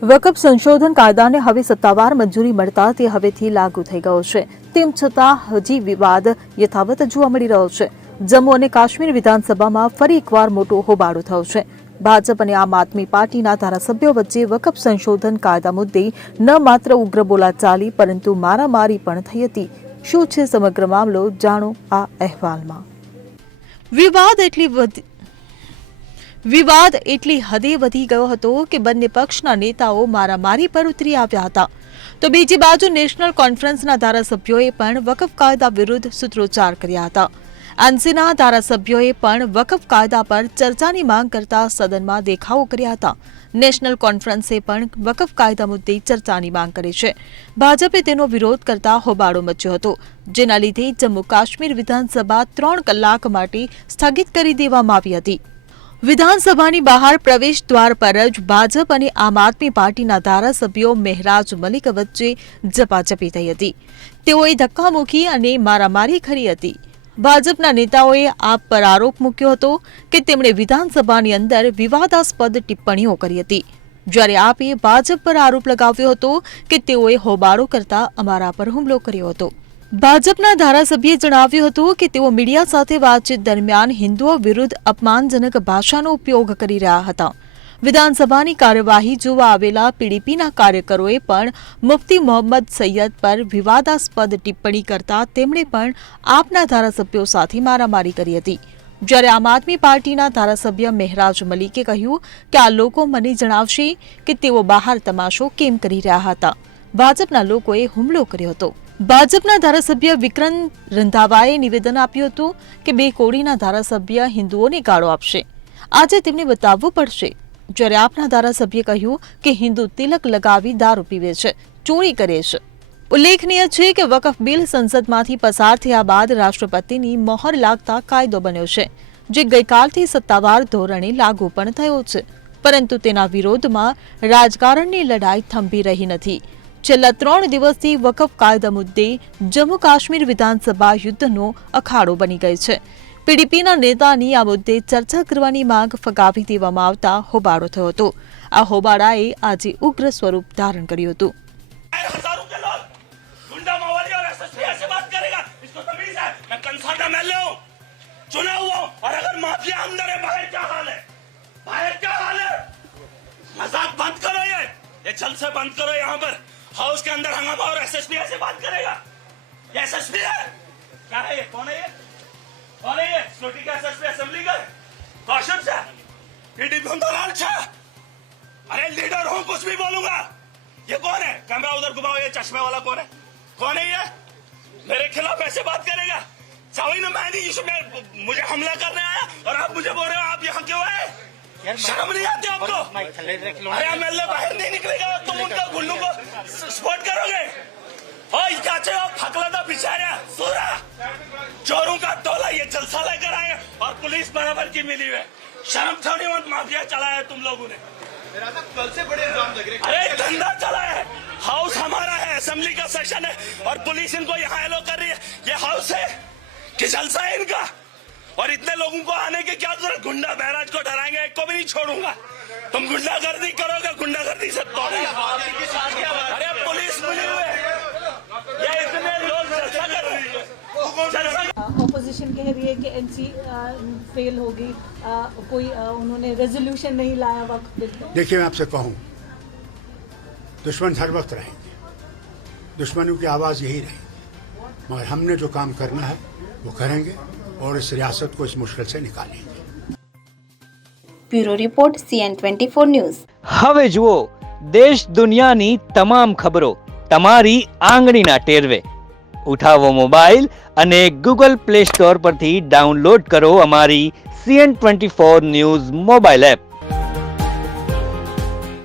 વકફ સંશોધન કાયદાને હવે સત્તાવાર મંજૂરી મળતા તે હવેથી લાગુ થઈ ગયો છે. તેમ છતાં હજી વિવાદ યથાવત જોવા મળી રહ્યો છે. જમ્મુ અને કાશ્મીર વિધાનસભામાં ફરી એકવાર મોટો હોબાળો થયો છે. ભાજપ અને આમ આદમી પાર્ટીના ધારાસભ્યો વચ્ચે વકફ સંશોધન કાયદા મુદ્દે ન માત્ર ઉગ્ર બોલાચાલી પરંતુ મારામારી પણ થઈ હતી. શું છે સમગ્ર મામલો, જાણો આ અહેવાલમાં. વિવાદ એટલી હદે વધી ગયો હતો કે બંને પક્ષના નેતાઓ મારામારી પર ઉતરી આવ્યા હતા. તો બીજી બાજુ નેશનલ કોન્ફરન્સના ધારાસભ્યોએ પણ વકફ કાયદા વિરુદ્ધ સૂત્રોચ્ચાર કર્યા હતા. એનસીના ધારાસભ્યોએ પણ વકફ કાયદા પર ચર્ચાની માંગ કરતા સદનમાં દેખાવો કર્યા હતા. નેશનલ કોન્ફરન્સે પણ વકફ કાયદા મુદ્દે ચર્ચાની માંગ કરી છે. ભાજપે તેનો વિરોધ કરતા હોબાળો મચ્યો હતો, જેના લીધે જમ્મુ કાશ્મીર વિધાનસભા 3 કલાક માટે સ્થગિત કરી દેવામાં આવી હતી. વિધાનસભાની બહાર પ્રવેશ દ્વાર પર જ ભાજપ અને આમ આદમી પાર્ટીના ધારાસભ્યો મહેરાજ મલિક વચ્ચે ઝપાઝપી થઈ હતી. તેઓએ ધક્કામુક્કી અને મારામારી કરી હતી. ભાજપના નેતાઓએ આપ પર આરોપ મૂક્યો હતો કે તેમણે વિધાનસભાની અંદર વિવાદાસ્પદ ટિપ્પણીઓ કરી હતી, જ્યારે આપે ભાજપ પર આરોપ લગાવ્યો હતો કે તેઓએ હોબાળો કરતા અમારા પર હુમલો કર્યો હતો. ભાજપના ધારાસભ્યે જણાવ્યું હતું કે તેઓ મીડિયા સાથે વાતચીત દરમિયાન હિન્દુઓ વિરુદ્ધ અપમાનજનક ભાષાનો ઉપયોગ કરી રહ્યા હતા. વિધાનસભાની કાર્યવાહી જોવા આવેલા પીડીપીના કાર્યકરોએ પણ મુફ્તી મોહમ્મદ સૈયદ પર વિવાદાસ્પદ ટિપ્પણી કરતા તેમણે પણ આપના ધારાસભ્યો સાથે મારામારી કરી હતી. જ્યારે આમ આદમી પાર્ટીના ધારાસભ્ય મહેરાજ મલિકે કહ્યું કે આ લોકો મને જણાવશે કે તેઓ બહાર તમાશો કેમ કરી રહ્યા હતા. ભાજપના લોકોએ હુમલો કર્યો હતો. ભાજપના ધારાસભ્ય વિક્રમ રંધાવાએ નિવેદન આપ્યું હતું કે 2 કોડીના ધારાસભ્ય હિન્દુઓને ગાળો આપશે. આજે તેમને બતાવવું પડશે. જ્યારે આપના ધારાસભ્યે કહ્યું કે હિન્દુ તિલક લગાવી દારૂ પીવે છે, ચોરી કરે છે. ઉલ્લેખનીય છે કે વકફ બિલ સંસદમાંથી પસાર થયા બાદ રાષ્ટ્રપતિની મહોર લાગતા કાયદો બન્યો છે, જે ગઈકાલથી સત્તાવાર ધોરણે લાગુ પણ થયો છે. પરંતુ તેના વિરોધમાં રાજકારણની લડાઈ થંભી રહી નથી. છેલ્લા 3 દિવસથી વકફ કાયદા મુદ્દે જમ્મુ કાશ્મીર વિધાનસભા યુદ્ધનો અખાડો બની ગઈ છે. પીડીપીના નેતાની આ મુદ્દે ચર્ચા કરવાની માંગ ફગાવી દેવામાં આવતા હોબાળો થયો હતો. આ હોબાળાએ આજે ઉગ્ર સ્વરૂપ ધારણ કર્યું હતું. हाउस के अंदर हंगामा और एसएसपी ऐसे बात करेगा? ये एसएसपी है? क्या है ये? कौन है ये? कौन है ये? सिक्योरिटी का एसएसपी असेंबली का कौशल से पीडीपी दलाल छा. अरे लीडर हूं, कुछ भी बोलूंगा. ये कौन है? कैमरा उधर घुमाओ. ये चश्मे वाला कौन है? कौन है ये? मेरे खिलाफ ऐसे बात करेगा? चावी ना मैं नहीं, इसमें मुझे हमला करने आया और आप मुझे बोल रहे हो आप यहाँ क्यों आए? शर्म नहीं आती आपको? अरे एमएलए बाहर नहीं निकलेगा, तुम उनका गुल्लू को सपोर्ट करोगे? और क्या चाहिए आप फकलादा बिचारे सूरा चोरों का टोला ये जलसा लेकर आए और पुलिस बराबर की मिली हुई. शर्म थोड़ी मत, माफिया चलाया तुम लोगों ने. कल से बड़े इल्जाम लग रहे. अरे धंधा चला है. हाउस हमारा है, असेंबली का सेशन है और पुलिस इनको यहाँ एलो कर रही है. ये हाउस है कि जलसा है इनका? और इतने लोगों को आने की क्या जरूरत? गुंडा बहराज को डराएंगे, एक को भी नहीं छोड़ूंगा. तुम गुंडागर्दी करोगे, गुंडागर्दी से तोड़ेंगे. अरे पुलिस मिली हुई है, ये इतने लोग जलसा कर रहे हैं. ऑपोजिशन कह रही है कि एनसी फेल होगी, कोई उन्होंने रेजोल्यूशन नहीं लाया वक्त बिल. देखिए मैं आपसे कहूँ, दुश्मन हर वक्त रहेंगे, दुश्मनों की आवाज़ यही रहेगी, मगर हमने जो काम करना है वो करेंगे और इस रियासत को इस मुश्किल से निकालेंगे. Bureau report CN24 news. હવે જુઓ દેશ દુનિયાની તમામ ખબરો તમારી આંગળીના ટેરવે. ઉઠાવો મોબાઈલ અને Google Play Store પરથી ડાઉનલોડ કરો અમારી CN24 ન્યૂઝ મોબાઈલ એપ.